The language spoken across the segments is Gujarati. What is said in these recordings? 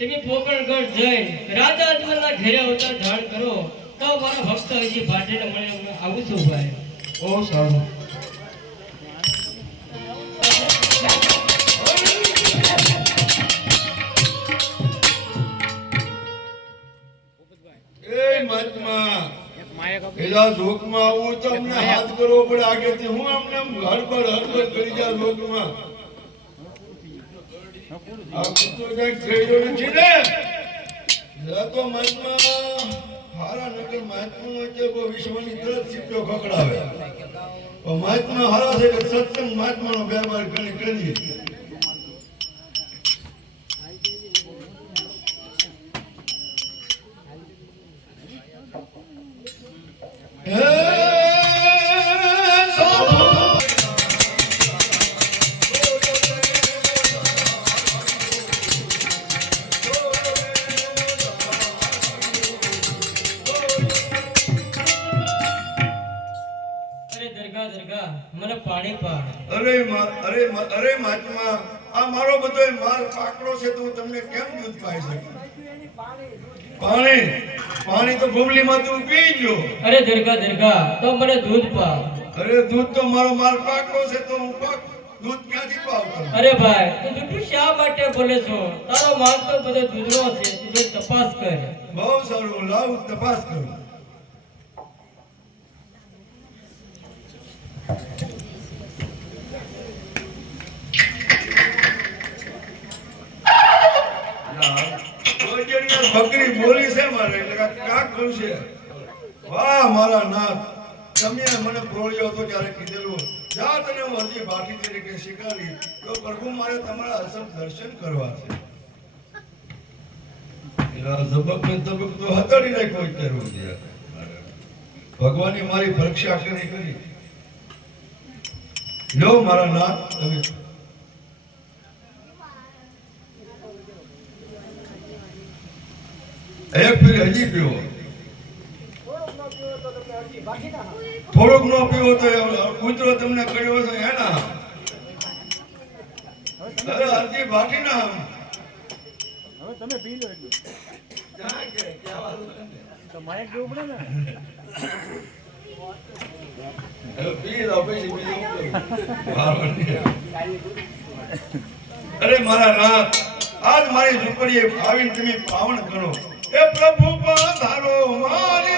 તમે પોકણગઢ જઈને રાજા અજમલના ઘરે આવતા જાણ કરો તો મારા ભક્ત હજી ભાટીને મળીને આવું છું ભાઈ. બહુ સારું. પેલા જોકમાં આવું તો અમને હાથ કરવો પડે આગળથી. હું અમને હડબડ કરી જાય જોકમાં. આ કૂતરો કઈક થયો નથી ને. તો મહાત્મા હારા નગર મહાત્મા નો જે વિશ્વની તરફ સીધો ખકડાવે. મહાત્મા હારા છે કે સત્સંગ મહાત્મા નો વ્યવહાર કરીએ. મને પાણી પાડ. અરે મહાત્મા, આ મારો બધો માલ પાકડો છે તો હું તમને કેમ દૂધ પાઈ શકું? પાણી તો ગોમલીમાં તું પી ગયો. અરે દરગાહ તો મને દૂધ પા. અરે દૂધ તો મારો માલ પાકડો છે તો હું દૂધ ક્યાંથી પાઉં? અરે ભાઈ તું જૂઠું શા માટે બોલે છો? તારો માલ તો બધો દૂધનો છે, તું તપાસ કર. બહુ સારું, લાવ તપાસ કરું. બકરી બોલી છે મારે એટલે કાક કહું છે. વાહ મારા નાથ, તમે મને પ્રોળ્યો હતો ત્યારે કીધેલું જા તને હું હજી બાકી તરીકે શીખવાડી તો પ્રભુ મારે તમારા અસલ દર્શન કરવા છે. ઝબક ને તબક તો હતાડી નાખ્યો અત્યારે છે. ભગવાને મારી પરીક્ષા કરી. લો મારા નાથ, તમે એક ફેર હજી પીવો. થોડોક નો પીવો તો કૂતરો તમને કર્યો છે એના. અરે હજી બાકી ના. હવે તમે પી લો એટલું. તો માયક દેવું પડે ને. પી લો પછી અરે મારા નાથ, આજ મારી ઝૂંપડીએ આવીને તમે પાવન કરો. એ પ્રભુ પધારો મારી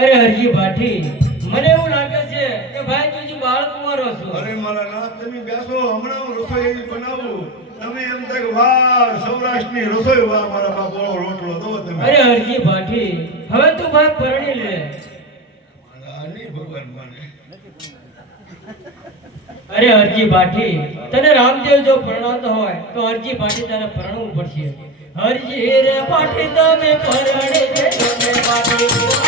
અરે હરજી ભાટી, મને એવું લાગે છે કે ભાઈ તું બાળ કુંવારો છો. અરે મારા નાથ, તમે બેસો, હમણાં હું રસોઈ એવી બનાવું. તમે એમ થાય કે વાહ સૌરાષ્ટ્રની રસોઈ, વાહ મારા બાપોળો રોટલો દો તમે. અરે હરજી ભાટી, હવે તું ભાઈ પરણી લે. નહીં ભગવાન માને. અરે હરજી ભાટી, તને રામદેવ જો પરણાતો હોય તો હરજી ભાટી તારે પરણવું પડશે. હરજી રે ભાટી તમે પરણે દેજો ને ભાટી.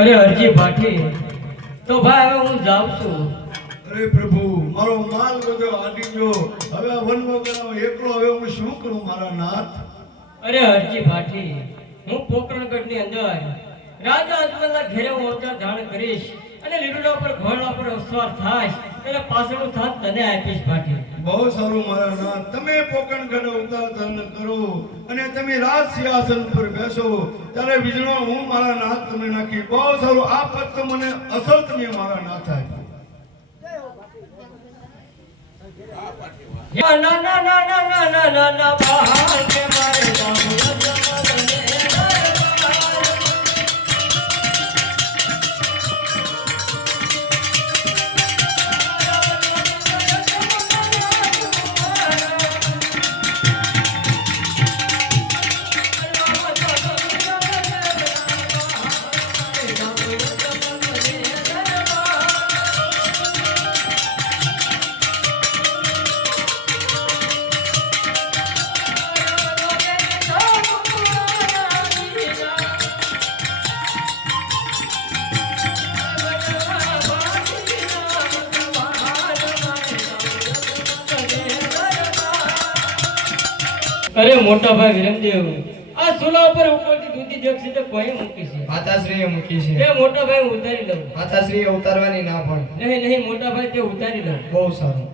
અરે હરજી ભાઠી તો ભાઈ હવે હું જાઉં છું. અરે પ્રભુ મારો માલ બધો આડી ગયો. હવે આ વનવો કરાવો એકલો. હવે હું શું કરું મારા નાથ? અરે હરજી ભાઠી હું પોકરણગઢની અંદર રાજા અજમલના ઘેરે હું અવતાર ધારણ કરીશ અને લીલુડા પર ઘોડા પર અસવાર થાશ એટલે પાછળનું થાત તને આપીશ ભાઠી. બહુ સારું મારા નાથ. તમે પોકણગઢ અવતાર ધારણ કરો અને તમે રાજ સિંહાસન પર બેસો ત્યારે વીજળો હું મારા નાથ તમે નાખી. બહુ સારું. આ પદ તો મને અસલ તમે મારા નાથ આપ્યું. ના ના ના ના ના ના ના ના ના બહાર કે મારે જાવું અરે મોટા ભાઈ વિરમદેવ આ ચૂલા ઉપર ઉપરથી દૂધી જગશે તો કોઈ મૂકી છે. માતાશ્રીએ મૂકી છે. એ મોટા ભાઈ હું ઉતારી લઉં. માતાશ્રીએ ઉતારવાની ના પણ. નહીં નહીં મોટા ભાઈ તે ઉતારી લઉં. બહુ સારું.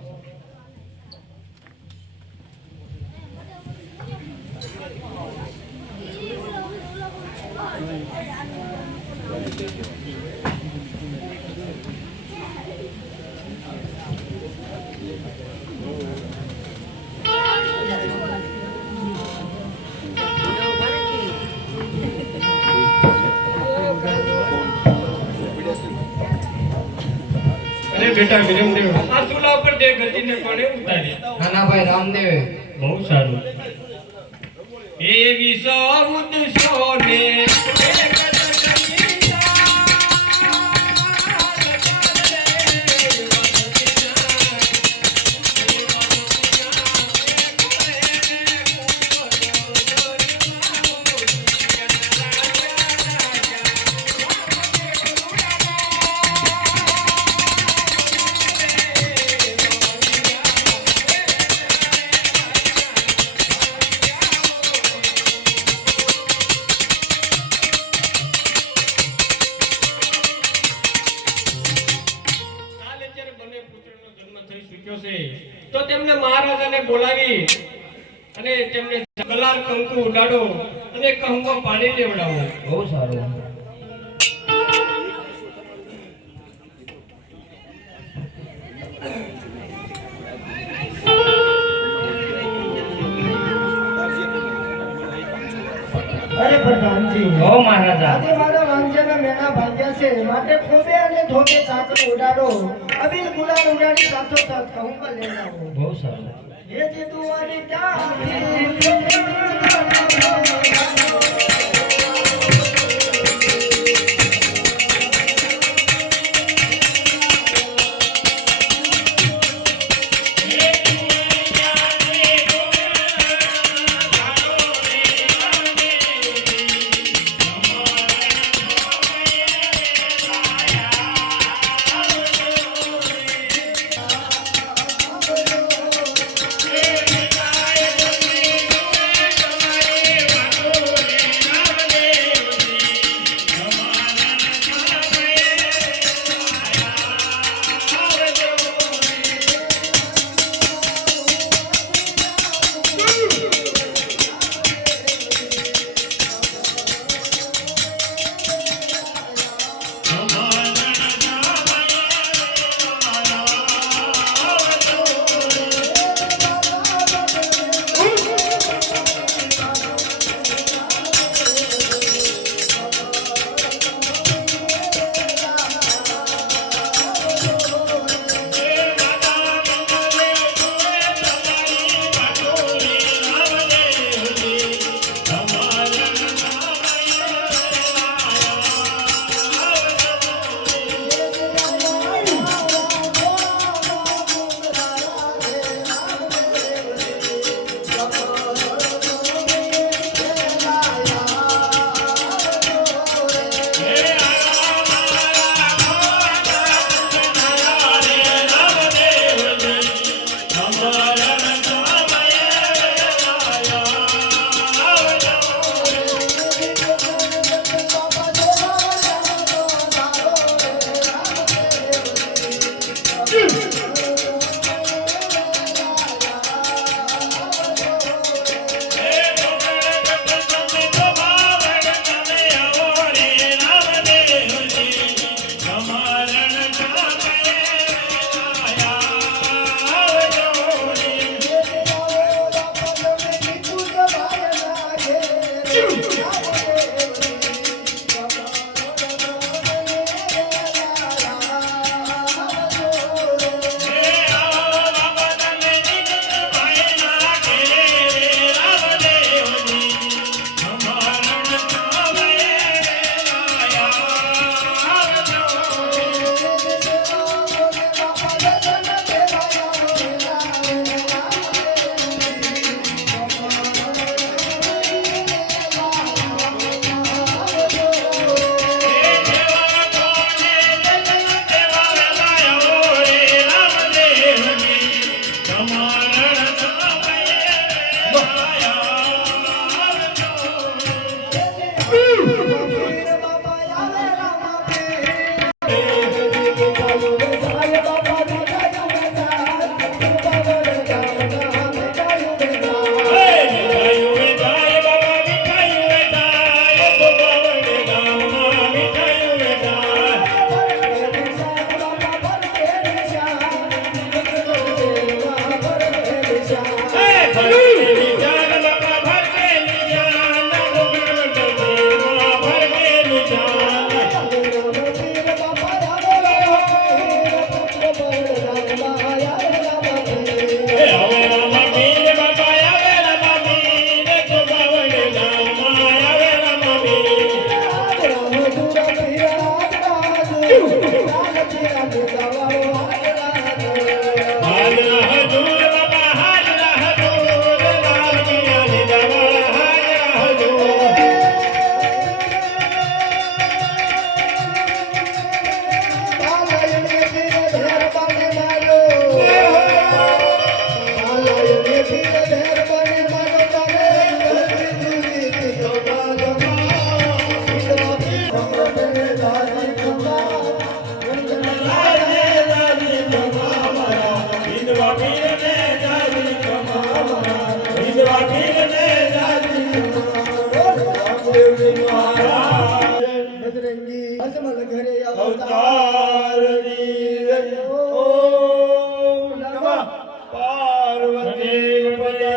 અરે બેટા વિરમદેવ આ ચૂલા ઉપર જે ગતિને કોણે ઉતારી? નાનાભાઈ રામદેવે. બહુ સારું. એવી સૌદ સોને તો તેમને મહારાજાને બોલાવી અને તેમને ગલાલ કંકુ ઉડાડો અને કહુંમાં પાણી લેવડાવો. બહુ સારું. અરે પ્રધાનજી, ઓ મહારાજા આજે મારા વાંજ્યાના મેણા ભાગ્યા છે માટે ખોબે અને ધોબે ચાકર ઉડાડો અબીલ ગુલાલ ઉડાડી સાથો સાથ કહું પર લેવડાવો. બહુ સારું. એ જે દુઆરી ચાહી બજરંગી અજમલ ઘરે અવતાર ઓમ નમઃ પાર્વતી પતય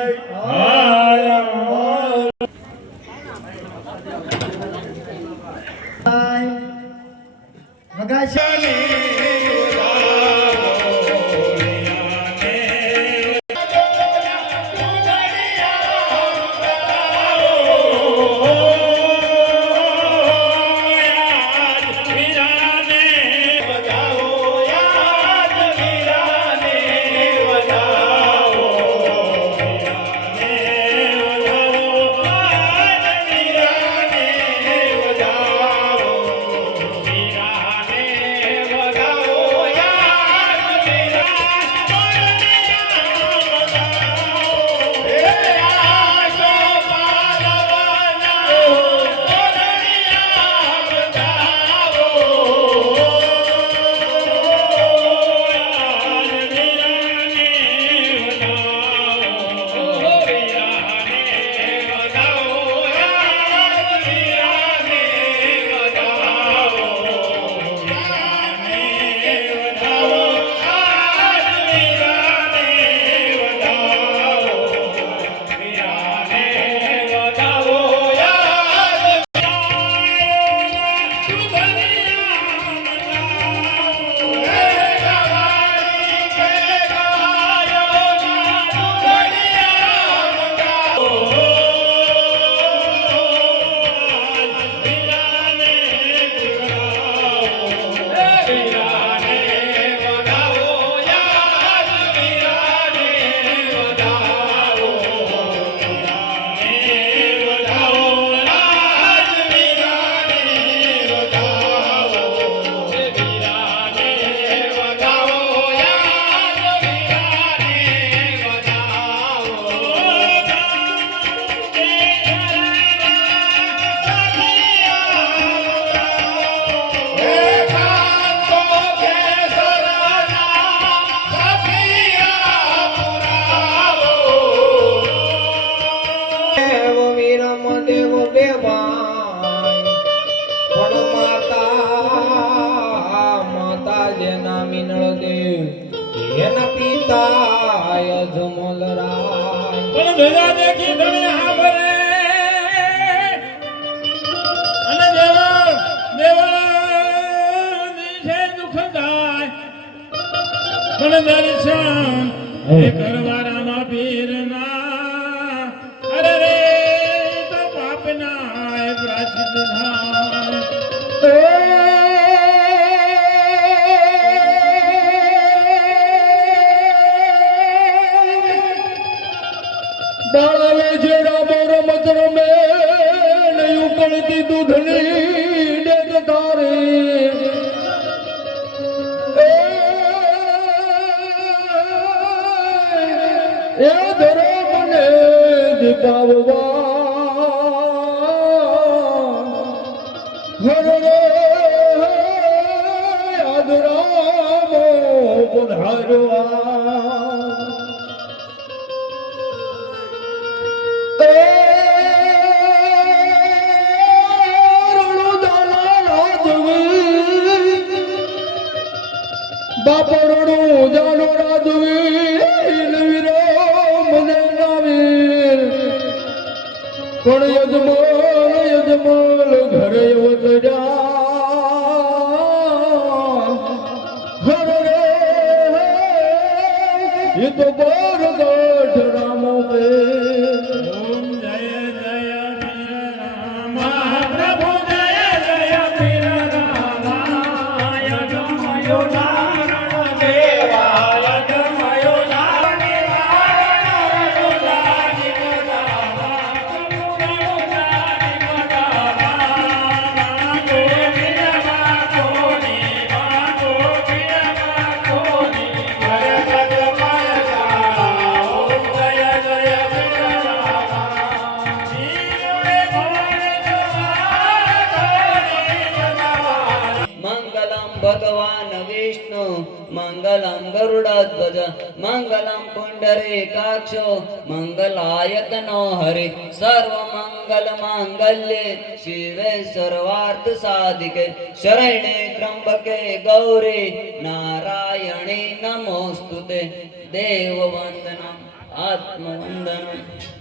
વગાવો પણ દર્શન એ કરવા રામા પીરના અરે રે તો પાપના એ પ્રાચિત બાળાવે છે રામો રમત રમે નહીં ઉકળતી દૂધની ડેક તારી એ ધર્મને દીપાવવા હર રે આદરામો પધારવા બાપરણું જાનો રાજવીર વિરામ મને નાવીર પણ યજમાન ઘરે વતર્યા હર રે એ તો બાર ગઢ રામો બે ઓમ જય જય પીર રામા પ્રભુ જય જય પીર રામા યજમયો ધારણ દેવા યજમયો ધારણ મંગલમ ભગવાન વિષ્ણુ મંગલમ ગરુડધ્વજ મંગલમ પુંડરીકાક્ષો મંગલાયતનો હરિ સર્વ મંગલ માંગલ્યે શિવે સર્વાર્થ સાધિકે શરણે ત્રંબકે ગૌરી નારાયણી નમોસ્તુતે દેવ વંદનમ આત્મ વંદનમ